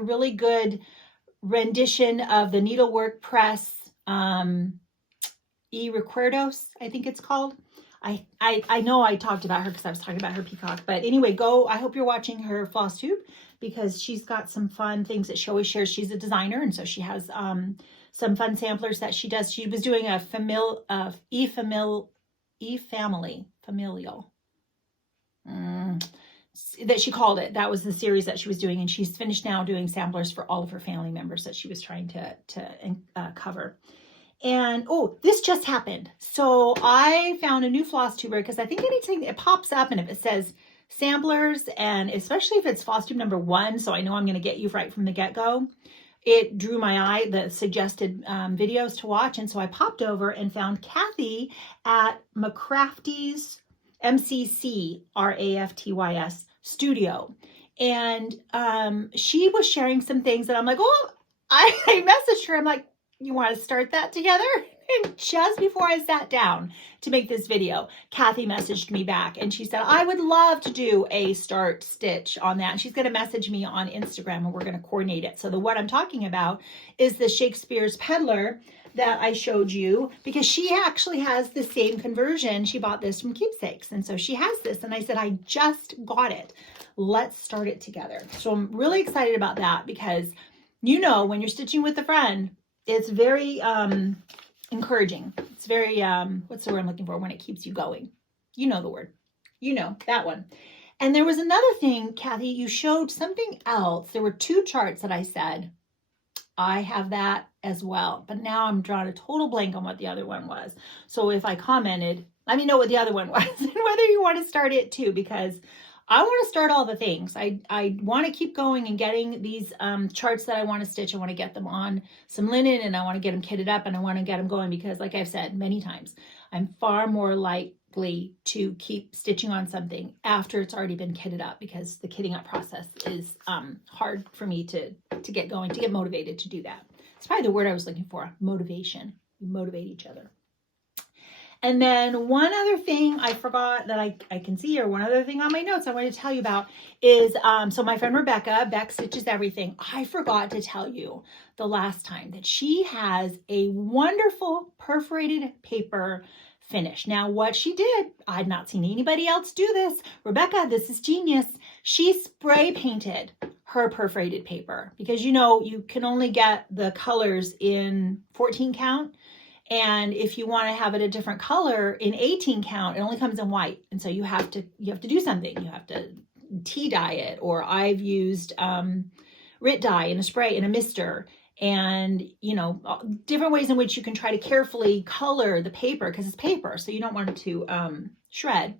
really good rendition of the Needlework Press E Recuerdos, I think it's called. I know I talked about her because I was talking about her peacock, but anyway, I hope you're watching her Flosstube because she's got some fun things that she always shares. She's a designer, and so she has some fun samplers that she does. She was doing a familial that she called it. That was the series that she was doing, and she's finished now doing samplers for all of her family members that she was trying to cover. And oh, this just happened. So I found a new floss tuber because I think anything it pops up and if it says samplers, and especially if it's Flosstube number 1, so I know I'm going to get you right from the get-go, it drew my eye, the suggested videos to watch. And so I popped over and found Kathy at McCrafty's MCCRAFTYS studio. And she was sharing some things that I'm like, oh, I messaged her. I'm like, you want to start that together? And just before I sat down to make this video, Kathy messaged me back and she said, I would love to do a start stitch on that. And she's going to message me on Instagram and we're going to coordinate it. So what I'm talking about is the Shakespeare's Peddler that I showed you because she actually has the same conversion. She bought this from Keepsakes. And so she has this. And I said, I just got it. Let's start it together. So I'm really excited about that because, you know, when you're stitching with a friend, it's very encouraging. It's very, what's the word I'm looking for when it keeps you going? You know the word. You know, that one. And there was another thing, Kathy, you showed something else. There were 2 charts that I said, I have that as well. But now I'm drawing a total blank on what the other one was. So if I commented, let me know what the other one was and whether you want to start it too, because I want to start all the things. I want to keep going and getting these charts that I want to stitch. I want to get them on some linen and I want to get them kitted up and I want to get them going because like I've said many times, I'm far more likely to keep stitching on something after it's already been kitted up because the kitting up process is hard for me to get going, to get motivated to do that. It's probably the word I was looking for, motivation. We motivate each other. And then one other thing I forgot that I can see here, one other thing on my notes I want to tell you about is, so my friend Rebecca, Beck Stitches Everything, I forgot to tell you the last time that she has a wonderful perforated paper finish. Now what she did, I'd not seen anybody else do this. Rebecca, this is genius. She spray painted her perforated paper because you know, you can only get the colors in 14 count. And if you want to have it a different color in 18 count, it only comes in white. And so you have to do something. You have to tea dye it, or I've used RIT dye in a spray, in a mister, and you know, different ways in which you can try to carefully color the paper because it's paper. So you don't want it to shred.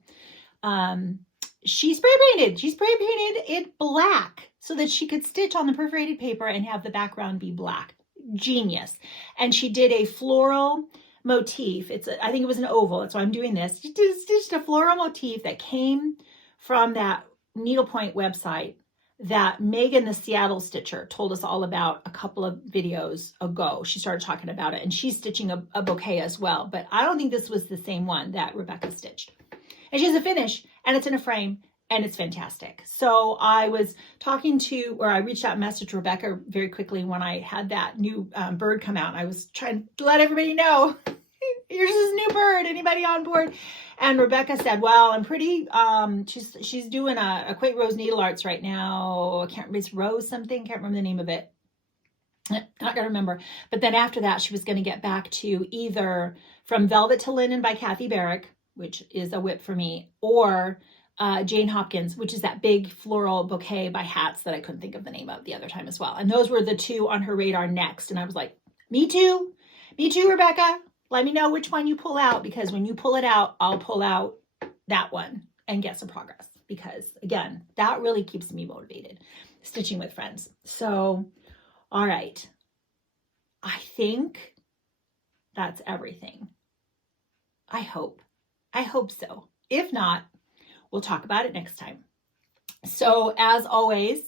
She spray painted it black. so that she could stitch on the perforated paper and have the background be black. Genius. And she did a floral motif. I think it was an oval. That's why I'm doing this. She stitched a floral motif that came from that needlepoint website that Megan, the Seattle stitcher, told us all about a couple of videos ago. She started talking about it, and she's stitching a bouquet as well. But I don't think this was the same one that Rebecca stitched. And she has a finish, and it's in a frame, and it's fantastic. So I was talking to, or I reached out and messaged Rebecca very quickly when I had that new bird come out. I was trying to let everybody know, here's this new bird, anybody on board? And Rebecca said, well, I'm pretty, she's doing a Quaint Rose Needle Arts right now. I can't remember, it's Rose something, can't remember the name of it. Not gonna remember. But then after that, she was gonna get back to either From Velvet to Linen by Kathy Barrick, which is a whip for me, or Jane Hopkins, which is that big floral bouquet by Hats that I couldn't think of the name of the other time as well. And those were the two on her radar next. And I was like, me too, Rebecca. Let me know which one you pull out, because when you pull it out, I'll pull out that one and get some progress, because again, that really keeps me motivated, stitching with friends. So, all right. I think that's everything. I hope so. If not, we'll talk about it next time. So as always,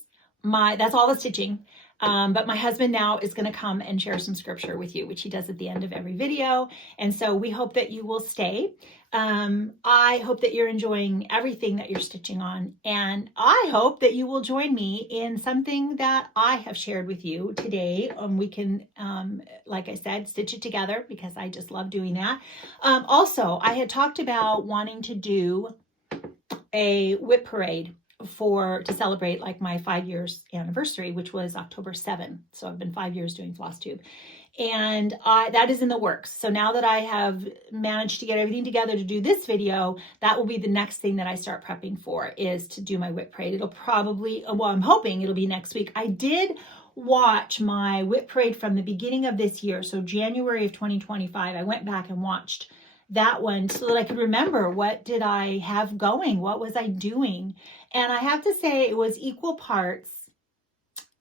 that's all the stitching. But my husband now is going to come and share some scripture with you, which he does at the end of every video. And so we hope that you will stay. I hope that you're enjoying everything that you're stitching on. And I hope that you will join me in something that I have shared with you today. We can, like I said, stitch it together, because I just love doing that. Also, I had talked about wanting to do a whip parade to celebrate like my 5 years anniversary, which was October 7th. So I've been 5 years doing Flosstube, and that is in the works. So now that I have managed to get everything together to do this video, that will be the next thing that I start prepping for, is to do my whip parade. It'll probably, well, I'm hoping it'll be next week. I did watch my whip parade from the beginning of this year. So January of 2025, I went back and watched that one so that I could remember, what did I have going? What was I doing? And I have to say, it was equal parts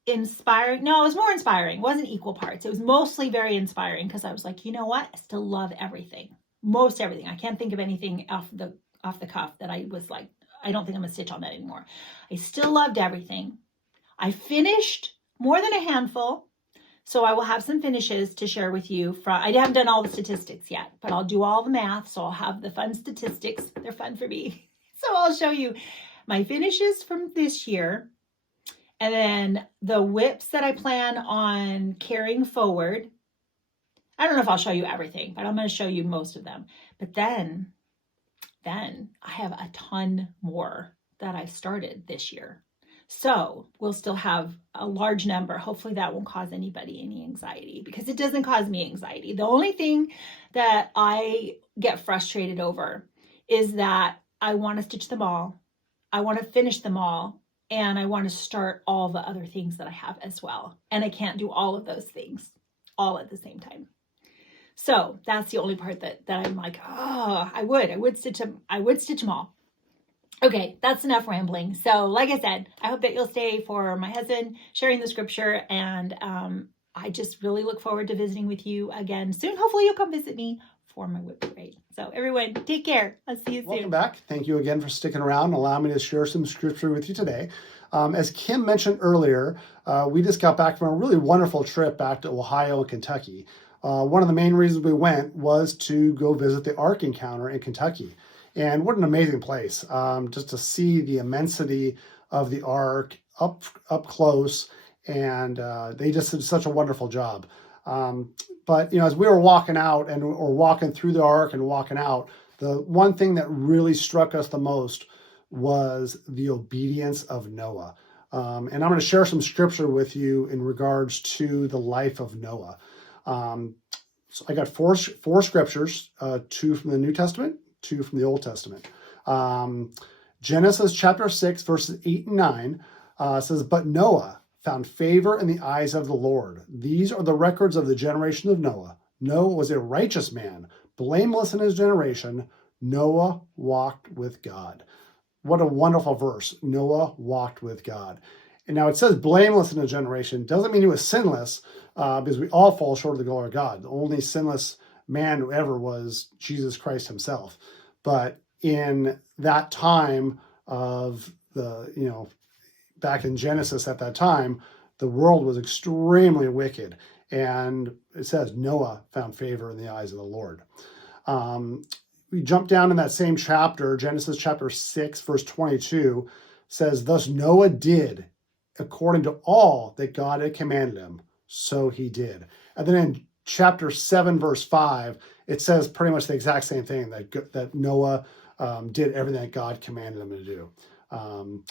inspiring. No, it was more inspiring. It wasn't equal parts. It was mostly very inspiring, because I was like, you know what? I still love everything. Most everything. I can't think of anything off the cuff that I was like, I don't think I'm gonna stitch on that anymore. I still loved everything. I finished more than a handful. So I will have some finishes to share with you. I haven't done all the statistics yet, but I'll do all the math. So I'll have the fun statistics. They're fun for me. So I'll show you my finishes from this year, and then the whips that I plan on carrying forward. I don't know if I'll show you everything, but I'm going to show you most of them. But then I have a ton more that I started this year. So we'll still have a large number. Hopefully that won't cause anybody any anxiety, because it doesn't cause me anxiety. The only thing that I get frustrated over is that I want to stitch them all. I want to finish them all. And I want to start all the other things that I have as well. And I can't do all of those things all at the same time. So that's the only part that I'm like, oh, I would stitch them. I would stitch them all. Okay, that's enough rambling. So like I said, I hope that you'll stay for my husband sharing the scripture, and I just really look forward to visiting with you again soon. Hopefully you'll come visit me for my whip parade. So everyone, take care. I'll see you soon. Welcome back. Thank you again for sticking around and allowing me to share some scripture with you today. As Kim mentioned earlier, we just got back from a really wonderful trip back to Ohio and Kentucky. One of the main reasons we went was to go visit the Ark Encounter in Kentucky. And what an amazing place, just to see the immensity of the Ark up close. And they just did such a wonderful job. But, you know, as we were walking out or walking through the Ark and walking out, the one thing that really struck us the most was the obedience of Noah. And I'm going to share some scripture with you in regards to the life of Noah. So I got four scriptures, 2 from the New Testament, 2 from the Old Testament. Genesis chapter 6, verses 8 and 9 says, "But Noah found favor in the eyes of the Lord. These are the records of the generation of Noah. Noah was a righteous man, blameless in his generation. Noah walked with God." What a wonderful verse. Noah walked with God. And now it says blameless in a generation. Doesn't mean he was sinless, because we all fall short of the glory of God. The only sinless man who ever was Jesus Christ himself. But in that time of back in Genesis at that time, the world was extremely wicked. And it says Noah found favor in the eyes of the Lord. We jump down in that same chapter, Genesis chapter 6, verse 22, says, thus Noah did according to all that God had commanded him, so he did. And then in chapter 7, verse 5, it says pretty much the exact same thing, that Noah did everything that God commanded him to do. I'm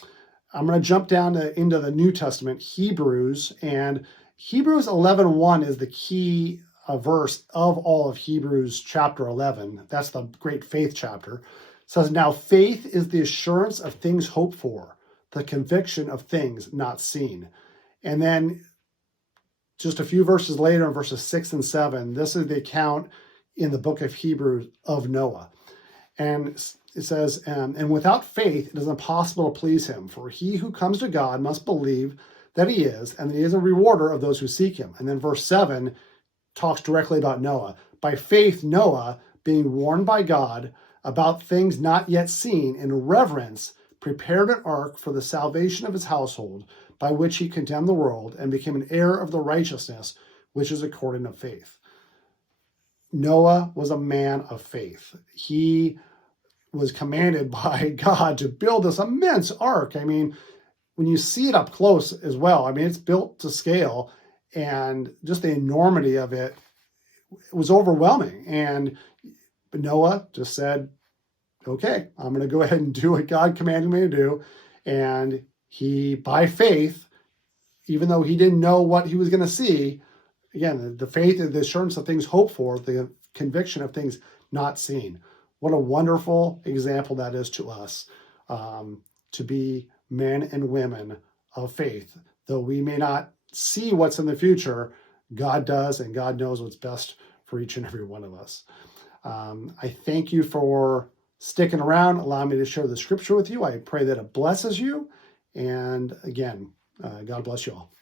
going to jump down into the New Testament, Hebrews, and Hebrews 11:1 is the key verse of all of Hebrews chapter 11. That's the great faith chapter. It says, now faith is the assurance of things hoped for, the conviction of things not seen. And then just a few verses later, in verses 6 and 7, this is the account in the book of Hebrews of Noah. And it says, and without faith, it is impossible to please him, for he who comes to God must believe that he is, and that he is a rewarder of those who seek him. And then verse 7 talks directly about Noah. By faith, Noah, being warned by God about things not yet seen, in reverence, prepared an ark for the salvation of his household, by which he condemned the world and became an heir of the righteousness, which is according to faith. Noah was a man of faith. He was commanded by God to build this immense ark. I mean, when you see it up close as well, I mean, it's built to scale, and just the enormity of it was overwhelming. And Noah just said, okay, I'm going to go ahead and do what God commanded me to do. And he, by faith, even though he didn't know what he was going to see, again, the faith is the assurance of things hoped for, the conviction of things not seen. What a wonderful example that is to us, to be men and women of faith. Though we may not see what's in the future, God does, and God knows what's best for each and every one of us. I thank you for sticking around, allow me to share the scripture with you. I pray that it blesses you. And again, God bless you all.